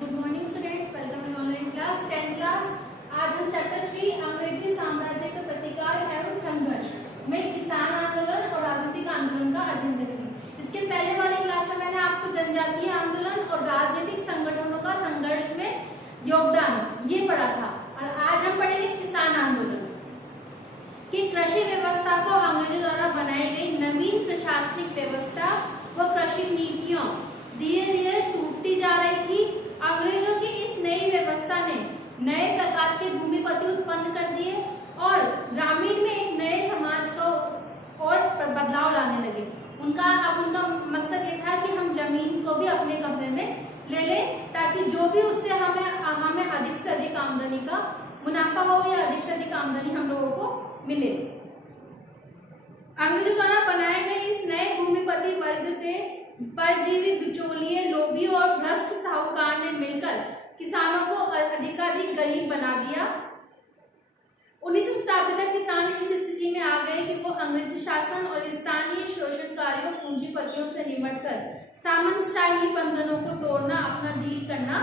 Good morning students, welcome in online class 10 class. आज हम chapter 3 अंग्रेजी साम्राज्य का प्रतिकार एवं संघर्ष में किसान आंदोलन और राजनीतिक आंदोलन का अध्ययन करेंगे। इसके पहले वाली क्लास में मैंने आपको जनजातीय आंदोलन और राजनीतिक संगठनों का संघर्ष में योगदान ये पढ़ा था, और आज हम पढ़ेंगे किसान आंदोलन कि कृषि व्यवस्था को अंग्रेजों द्वारा बनाई गई नवीन प्रशासनिक व्यवस्था व कृषि नीतियों धीरे धीरे टूटती जा रही थी। अंग्रेजों की इस नई व्यवस्था ने नए प्रकार के भूमिपति उत्पन्न कर दिए और ग्रामीण में एक नए समाज को और बदलाव लाने लगे। उनका मकसद ये था कि हम जमीन को भी अपने कब्जे में ले लें, ताकि जो भी उससे हमें अधिक से अधिक आमदनी का मुनाफा हो या अधिक से अधिक आमदनी हम लोगों को मिले। अंग्रेजों द्वारा बनाए गए इस नए भूमिपति वर्ग के परजीवी बिचौलिए लोभी और भ्रष्ट साहूकार ने मिलकर किसानों को अधिकाधिक गरीब बना दिया। 19वीं शताब्दी तक किसान इस स्थिति में आ गए कि वो अंग्रेजी शासन और स्थानीय शोषणकारियों पूंजीपतियों से निपटकर सामंतशाही बंधनों को तोड़ना, अपना डील करना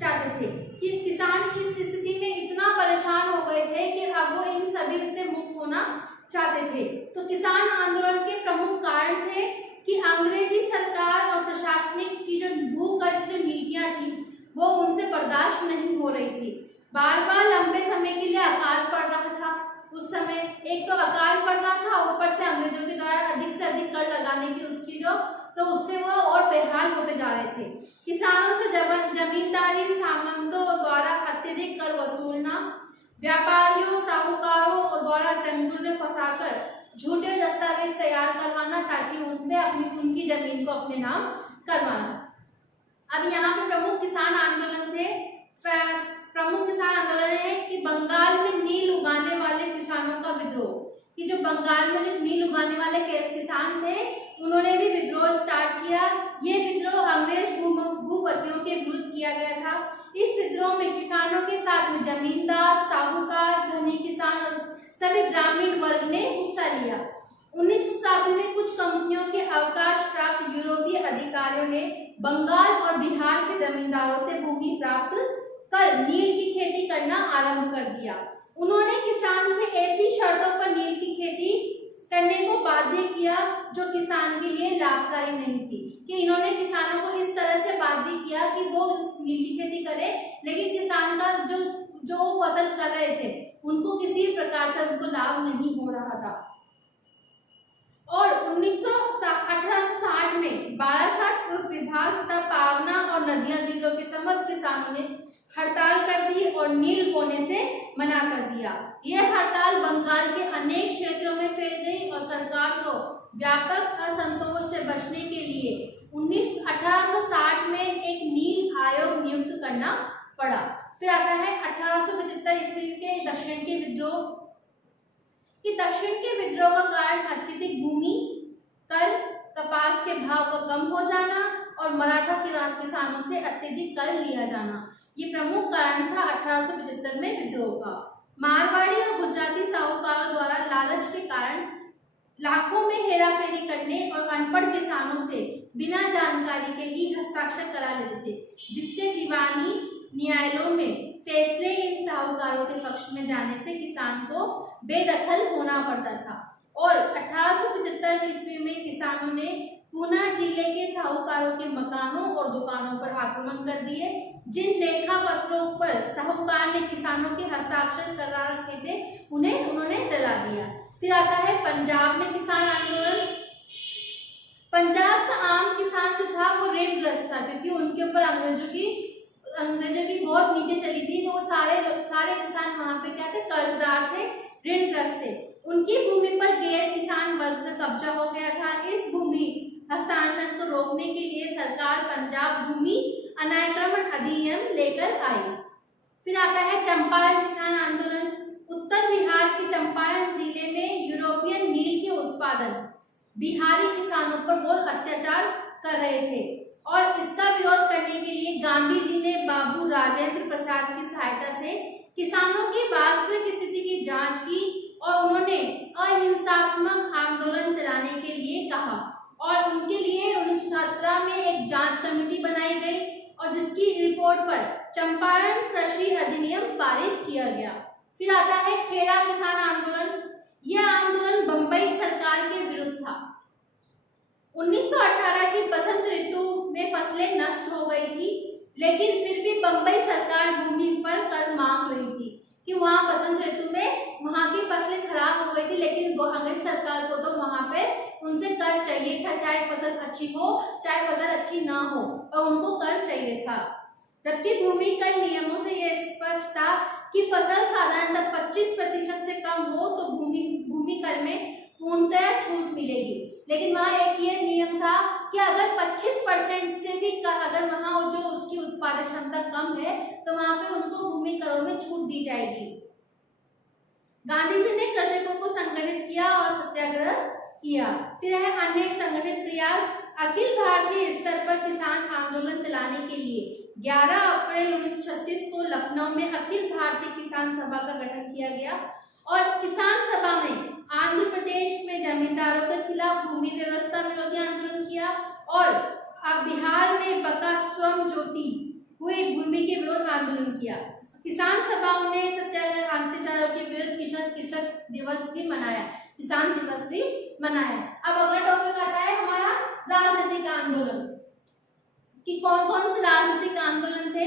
चाहते थे। कि किसान इस स्थिति में इतना परेशान हो गए थे कि अब वो इन सभी से मुक्त होना चाहते थे। तो किसान आंदोलन के प्रमुख कारण थे कि अंग्रेजी सरकार और प्रशासनिक की जो भूकर की जो नीतियां थी वो उनसे बर्दाश्त नहीं हो रही थी। बार बार लंबे समय के लिए अकाल पड़ रहा था। उस समय एक तो अकाल पड़ रहा था, ऊपर से अंग्रेजों के द्वारा अधिक से अधिक कर लगाने की उसकी तो उससे वो और बेहाल होते जा रहे थे। किसानों से जमींदारी सामंतों द्वारा अत्यधिक कर वसूलना, व्यापारियों साहूकारों द्वारा चंगुल में फंसाकर झूठे दस्तावेज तैयार करवाना, ताकि उनसे उनकी जमीन को अपने नाम करवाना। अब यहाँ पे प्रमुख किसान आंदोलन थे। प्रमुख किसान आंदोलन है कि बंगाल में नील उगाने वाले किसानों का विद्रोह, कि जो बंगाल में जो नील उगाने वाले किसान थे उन्होंने भी विद्रोह स्टार्ट किया। ये विद्रोह अंग्रेज भूपतियों के विरुद्ध किया गया था। इस विद्रोह में किसानों के साथ में जमींदार, साहूकार, धनी किसान और सभी ग्रामीण वर्ग ने हिस्सा लिया। 19वीं शताब्दी में कुछ कंपनियों के अवकाश प्राप्त यूरोपीय अधिकारियों ने बंगाल और बिहार के जमींदारों से भूमि प्राप्त कर नील की खेती करना आरंभ कर दिया। उन्होंने किसान से ऐसी शर्तों पर नील की खेती करने को बाध्य किया जो किसान के लिए लाभकारी नहीं थी। कि इन्होंने किसानों को इस तरह से बाध्य किया कि वो उस नील की खेती करे, लेकिन किसान का जो फसल कर रहे थे उनको किसी प्रकार से उनको लाभ नहीं हो रहा था। और 1860 में बारासात विभाग तथा पावना और नदियां जिलों के समस्त किसानों ने हड़ताल कर दी और नील बोने से मना कर दिया। यह हड़ताल बंगाल के अनेक क्षेत्रों में फैल गई और सरकार को व्यापक असंतोष से बचने के लिए 1860 में एक नील आयोग नियुक्त करना पड़ा। फिर आता है 1875 ईस्वी के दक्षिण के विद्रोह। कि दक्षिण के विद्रोह का कारण अत्यधिक भूमि कर, कपास के भाव का कम हो जाना और मराठा किसानों से अत्यधिक कर लिया जाना, ये प्रमुख कारण था 1875 में विद्रोह का। मारवाड़ी और गुजराती साहूकारों द्वारा लालच के कारण लाखों में हेराफेरी करने और अनपढ़ किसानों से बिना जानकारी के ही हस्ताक्षर करा लेते थे, जिससे दीवानी न्यायालयों में फैसले इन साहूकारों के पक्ष में जाने से किसान को बेदखल होना पड़ता था। और 1875 ईस्वी में किसानों ने पूना जिले के साहूकारों के मकानों और दुकानों पर आक्रमण कर दिए। जिन लेखा पत्रों पर साहूकार ने किसानों के हस्ताक्षर करा रखे थे उन्होंने जला दिया। फिर आता है पंजाब में किसान आंदोलन। पंजाब का आम किसान जो था वो ऋणग्रस्त था, क्योंकि उनके ऊपर अंग्रेजों की बहुत नीति चली थी। तो वो सारे किसान वहां पे क्या थे, कर्जदार थे, ऋणग्रस्त थे। उनकी भूमि पर गैर किसान वर्ग का कब्जा हो गया था। इस भूमि हस्तांतरण को रोकने के लिए सरकार पंजाब भूमि अनाक्रमण अधिनियम लेकर आई। फिर आता है चंपारण किसान आंदोलन। उत्तर बिहार के चंपारण जिले में यूरोपियन नील के उत्पादन बिहारी किसानों पर बहुत अत्याचार कर रहे थे, और इसका विरोध करने के लिए गांधी जी ने बाबू राजेंद्र प्रसाद की सहायता से किसानों की वास्तविक स्थिति की जांच की और उन्होंने अहिंसात्मक आंदोलन चलाने के लिए कहा। और उनके लिए 1917 में एक जांच कमेटी बनाई गई और जिसकी रिपोर्ट विरोध पर चंपारण कृषि अधिनियम पारित किया गया। फिर आता है खेड़ा किसान आंदोलन। यह आंदोलन बंबई सरकार के विरुद्ध था। 1918 की बसंत ऋतु में फसलें नष्ट हो गई थी, लेकिन फिर भी बंबई सरकार भूमि पर कर मांग रही थी कि वहाँ बसंत ऋतु में वहाँ की फसलें खराब हो गई थी, लेकिन अंग्रेज सरकार को तो वहाँ पे उनसे कर चाहिए था, चाहे फसल अच्छी हो चाहे फसल अच्छी ना हो, और उनको कर चाहिए था। जबकि भूमि कर नियमों से यह स्पष्ट था कि फसल साधारणतः 25% से कम हो तो भूमि कर में पूर्णतः छूट मिलेगी, लेकिन वहाँ एक ये नियम था कि अगर 25% से भी अगर वहाँ जो उसकी उत्पादक क्षमता कम है तो वहाँ पे उनको भूमि करों में छूट दी जाएगी। गांधी जी ने कृषकों को संगठित किया और सत्याग्रह किया। फिर है अनेक संगठित प्रयास। अखिल भारतीय स्तर पर किसान आंदोलन चलाने के लिए 11 अप्रैल 1936 को लखनऊ में अखिल भारतीय किसान सभा का गठन किया गया और किसान सभा में आंध्र प्रदेश में जमींदारों के खिलाफ भूमि व्यवस्था विरोधी आंदोलन किया और बिहार में बकास्वम ज्योति हुए भूमि के विरोध आंदोलन किया। किसान सभाओं ने सत्याग्रह अत्याचारों के विरुद्ध कृषक दिवस भी मनाया, किसान दिवस भी मनाया। अब अगला टॉपिक आता है हमारा राजनीतिक आंदोलन कि कौन कौन से राजनीतिक आंदोलन थे।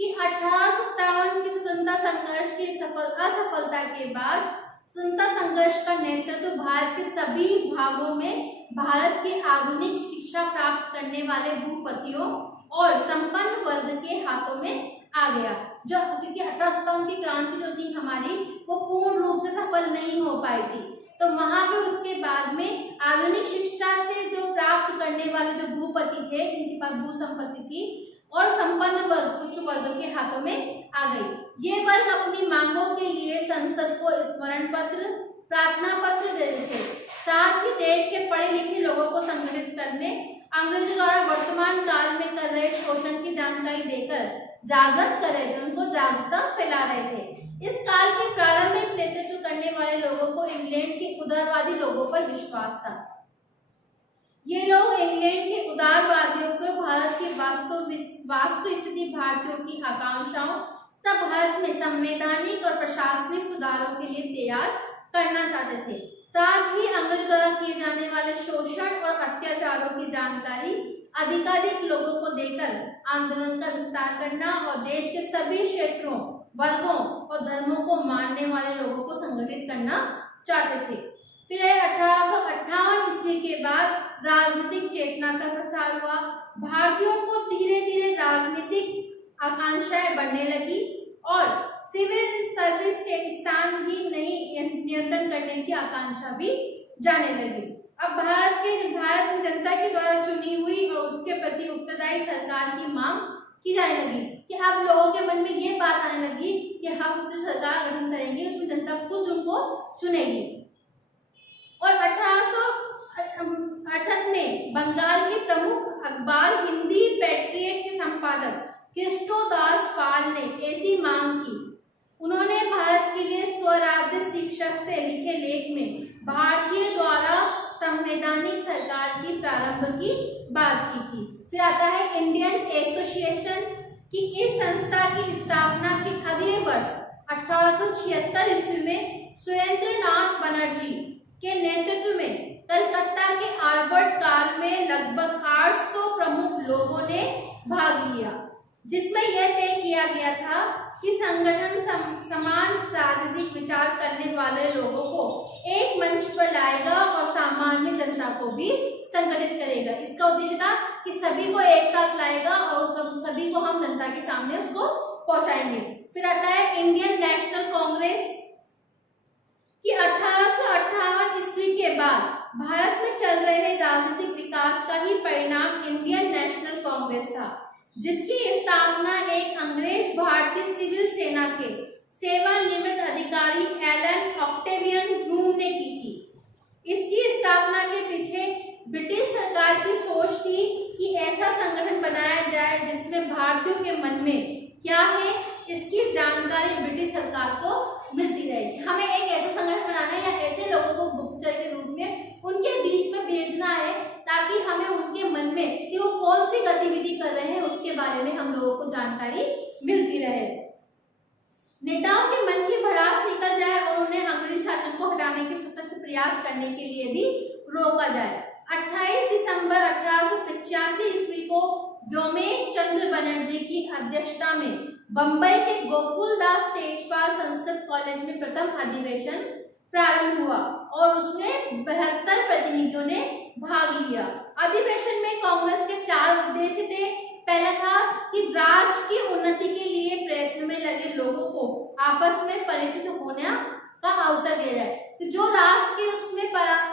कि 1857 की स्वतंत्रता संघर्ष की असफलता के बाद स्वतंत्रता संघर्ष का नेतृत्व भारत के सभी भागों में भारत के आधुनिक शिक्षा प्राप्त करने वाले भूपतियों और संपन्न वर्ग के हाथों में आ गया। जो क्योंकि 1857 की क्रांति जो थी हमारी वो पूर्ण रूप से सफल नहीं हो पाई थी, तो वहां पे उसके बाद में आधुनिक शिक्षा से जो प्राप्त करने वाले जो भूपति थे, जिनके पास भू संपत्ति थी और संपन्न वर्ग उच्च वर्ग के हाथों में आ गई। ये वर्ग अपनी मांगों के लिए संसद को स्मरण पत्र, प्रार्थना पत्र देते थे। साथ ही देश के पढ़े लिखे लोगों को संगठित करने, अंग्रेजों द्वारा वर्तमान काल में कर रहे शोषण की जानकारी देकर जागृत कर रहे थे, उनको जागरूकता फैला रहे थे। इस काल के प्रारंभ में नेतृत्व करने वाले लोगों को इंग्लैंड के उदारवादी लोगों पर विश्वास था। ये लोग इंग्लैंड के उदारवादियों को भारत की वास्तु स्थिति, भारतीयों की आकांक्षाओं तब भारत में संवैधानिक और प्रशासनिक सुधारों के लिए तैयार करना चाहते थे। साथ ही अंग्रेजों द्वारा किए जाने वाले शोषण और अत्याचारों की जानकारी अधिकाधिक लोगों को देकर आंदोलन का विस्तार करना और देश के सभी क्षेत्रों, वर्गों और धर्मों को मानने वाले लोगों को संगठित करना चाहते थे। फिर 1858 ईस्वी के बाद राजनीतिक चेतना का प्रसार हुआ। भारतीयों को धीरे धीरे राजनीतिक आकांक्षाएं बढ़ने लगी और सिविल सर्विस से स्थान भी नहीं नियंत्रण करने की आकांक्षा भी जाने लगी। अब भारत में जनता के द्वारा चुनी हुई और उसके प्रति उत्तरदायी सरकार की मांग की जाने लगी कि अब लोगों के मन में ये बात आने लगी कि हम जो सरकार गठन करेंगे उसमें जनता खुद उनको चुनेगी। और 1868 में बंगाल के प्रमुख अखबार हिंदी पैट्रियट के संपादक कृष्णोदास पाल ने ऐसी मांग की। उन्होंने भारत के लिए स्वराज्य शीर्षक से लिखे लेख में भारतीय द्वारा संवैधानिक सरकार की प्रारंभ की बात की थी। फिर आता है इंडियन एसोसिएशन की इस संस्था की स्थापना के अगले वर्ष 1876 ईस्वी में सुरेंद्रनाथ बनर्जी के नेतृत्व में कलकत्ता के आल्बर्ट काल में लगभग 800 प्रमुख लोगों ने भाग लिया, जिसमें यह तय किया गया था कि संगठन समान राजनीतिक विचार करने वाले लोगों को एक मंच पर लाएगा और सामान्य जनता को भी संगठित करेगा। इसका उद्देश्य था कि सभी को एक साथ लाएगा और सभी को हम जनता के सामने उसको पहुंचाएंगे। फिर आता है इंडियन नेशनल कांग्रेस कि 1858 ईस्वी के बाद भारत में चल रहे राजनीतिक विकास का ही परिणाम इंडियन नेशनल कांग्रेस था, जिसकी स्थापना एक अंग्रेज भारतीय सिविल सेना के सेवानिवृत्त अधिकारी एलन ऑक्टेवियन ह्यूम ने की थी। इसकी स्थापना के पीछे ब्रिटिश सरकार की सोच थी कि ऐसा संगठन बनाया जाए जिसमें भारतीयों के मन में क्या है इसकी जानकारी ब्रिटिश सरकार को मिलती रहेगी। हमें एक ऐसा संगठन बनाना है या ऐसे लोगों को गुप्तचर के रूप में उनके बीच में भेजना है ताकि हमें उनके मन में कि वो कौन सी गतिविधि कर रहे हैं उसके बारे में हम लोगों को जान जानकारी मिलती रहे, नेताओं के मन की भड़ास निकल जाए और उन्हें अंग्रेजी शासन को हटाने के सशक्त प्रयास करने के लिए भी रोका जाए। 28 दिसंबर 1885 ईस्वी को व्योमेश चंद्र बनर्जी की अध्यक्षता में बंबई के गोकुलदास तेजपाल संस्कृत कॉलेज में प्रथम अधिवेशन प्रारंभ हुआ और उसमें 72 प्रतिनिधियों ने भाग लिया। अधिवेशन में कांग्रेस के 4 उद्देश्य थे। पहला था कि राष्ट्र की उन्नति के लिए प्रयत्न में लगे लोगों को आपस में परिचित होने का अवसर दिया जाए। तो जो राष्ट्र के उसमें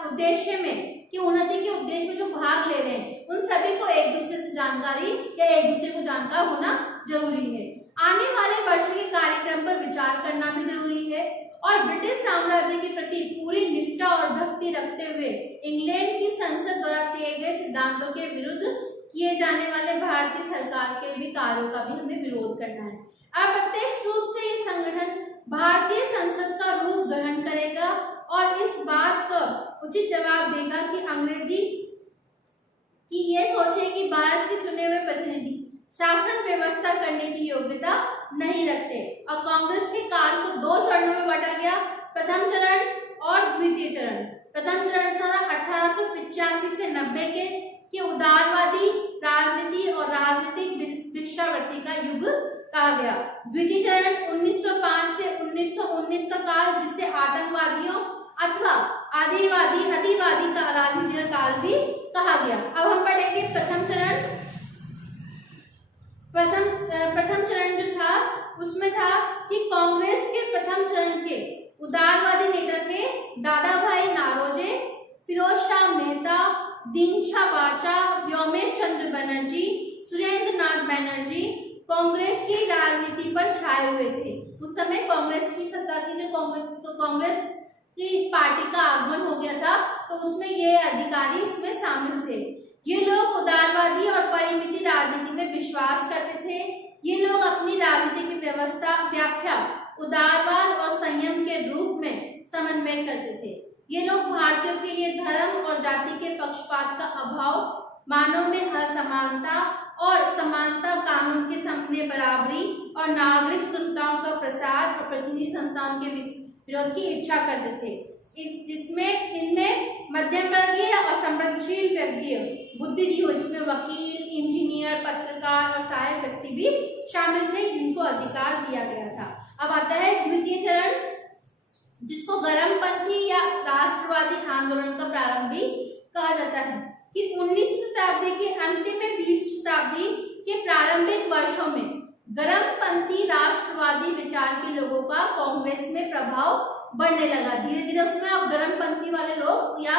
उद्देश्य में कि उन्नति के उद्देश्य में जो भाग ले रहे हैं उन सभी को एक दूसरे से जानकारी या एक दूसरे को जानकार होना जरूरी है। आने वाले वर्षों के कार्यक्रम पर विचार करना भी जरूरी है और ब्रिटिश साम्राज्य के प्रति पूरी निष्ठा और भक्ति रखते हुए इंग्लैंड की संसद द्वारा दिए गए सिद्धांतों के विरुद्ध किए जाने वाले भारतीय सरकार के भी कार्यों का भी हमें विरोध करना है। अप्रत्यक्ष रूप से ये संगठन भारतीय संसद का रूप ग्रहण करेगा और इस बात का उचित जवाब देगा कि अंग्रेजी की ये सोचे कि भारत के चुने हुए प्रतिनिधि शासन व्यवस्था करने की योग्यता नहीं रखते और कांग्रेस के कार्य को 2 चरणों में बांटा गया, प्रथम चरण और द्वितीय चरण। प्रथम चरण था 1885 से 90 के उदारवादी राजनीति और राजनीतिक भिक्षावृत्ति का युग कहा गया। द्वितीय चरण 1905 से 1919 का काल, जिसे आतंकवादियों अथवा अधिवादी का राजनीति का काल भी कहा गया। अब हम पढ़ेंगे प्रथम चरण। प्रथम चरण जो था उसमें था कि कांग्रेस के प्रथम चरण के उदारवादी नेता थे दादा भाई नारोजे, फिरोज शाह मेहता, दीनशाह वाचा, व्योमेश चंद्र बनर्जी, सुरेंद्र नाथ बनर्जी कांग्रेस की राजनीति पर छाए हुए थे। उस समय कांग्रेस की सत्ता थी, जो कांग्रेस की पार्टी का आगमन हो गया था तो उसमें ये अधिकारी उसमें शामिल थे। ये लोग उदारवादी और परिमिति राजनीति में विश्वास करते थे। ये लोग अपनी राजनीतिक व्यवस्था व्याख्या उदारवाद और संयम के रूप में समन्वय करते थे। ये लोग भारतीयों के लिए धर्म और जाति के पक्षपात का अभाव, मानव में असमानता और समानता, कानून के सामने बराबरी और नागरिक स्वतंत्रताओं का प्रसार और प्रतिनिधि संस्थाओं के विरोध की इच्छा करते थे। जिसमें इनमें मध्यम वर्गीय और समृद्धशील व्यक्ति बुद्धिजीवी, जिसमें वकील, इंजीनियर, पत्रकार और सहायक व्यक्ति भी शामिल थे, जिनको अधिकार दिया गया था। अब आता है द्वितीय चरण, जिसको गर्मपंथी या राष्ट्रवादी आंदोलन का प्रारंभ भी कहा जाता है। कि 19वीं शताब्दी के अंतिम में 20वीं शताब्दी के प्रारंभिक वर्षों में गर्मपंथी राष्ट्रवादी विचार के लोगों का कांग्रेस में प्रभाव बढ़ने लगा। धीरे धीरे उसमें अब गर्मपंथी वाले लोग या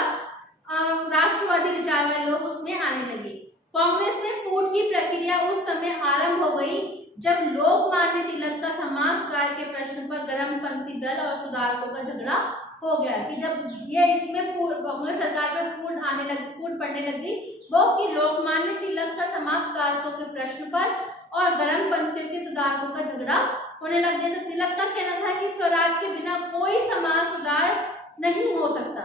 राष्ट्रवादी विचार वाले लोग उसमें आने लगे। कांग्रेस में फूट की प्रक्रिया उस समय आरंभ हो गई जब लोकमान्य तिलक का समाज सुधार के प्रश्न पर गर्मपंथी दल और सुधारकों का झगड़ा हो गया। कि जब ये इसमें कांग्रेस सरकार पर फूट पड़ने लगी वो कि लोकमान्य तिलक का समाज सुधारकों के प्रश्न पर और गर्मपंथियों के सुधारकों का झगड़ा होने लग गया। तो तिलक का कहना था कि स्वराज के बिना कोई समाज सुधार नहीं हो सकता,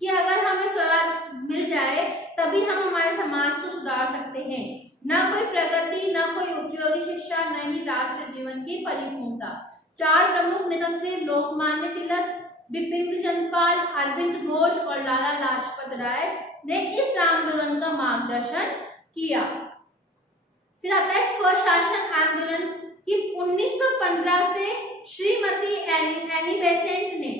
कि अगर हमें स्वराज मिल जाए तभी हम हमारे समाज को सुधार सकते हैं। न कोई प्रगति, न कोई उपयोगी शिक्षा, न ही राष्ट्र जीवन की परिपूर्णता। 4 प्रमुख नेता थे लोकमान्य तिलक, बिपिन चंद्र पाल, अरविंद घोष और लाला लाजपत राय ने इस आंदोलन का मार्गदर्शन किया। फिर आता है स्वशासन आंदोलन। कि 1915 से श्रीमती एनी बेसेंट ने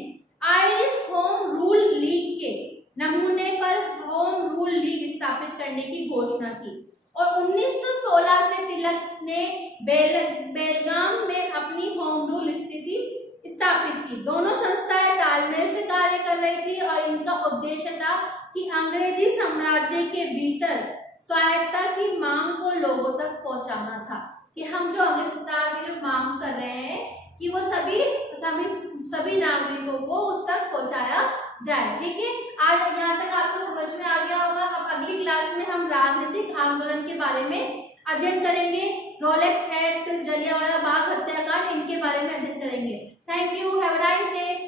आयरिश होम रूल लीग के नमूने पर होम रूल लीग स्थापित करने की घोषणा की और 1916 से तिलक ने बेलगाम में अपनी होम रूल स्थिति स्थापित की। दोनों संस्थाएं तालमेल से कार्य कर रही थी और इनका उद्देश्य था कि अंग्रेजी साम्राज्य के भीतर स्वायत्तता की मांग को लोगों तक पहुंचाना था। कि हम जो अंग्रेज सत्ता की जो मांग कर रहे हैं कि वो सभी नागरिकों को उस तक पहुंचाया जाए। ठीक है, आज यहाँ तक आपको समझ में आ गया होगा। अब अगली क्लास में हम राजनीतिक आंदोलन के बारे में अध्ययन करेंगे। रॉलेट एक्ट, जलियांवाला बाग हत्याकांड, इनके बारे में अध्ययन करेंगे। Thank you, have a nice day.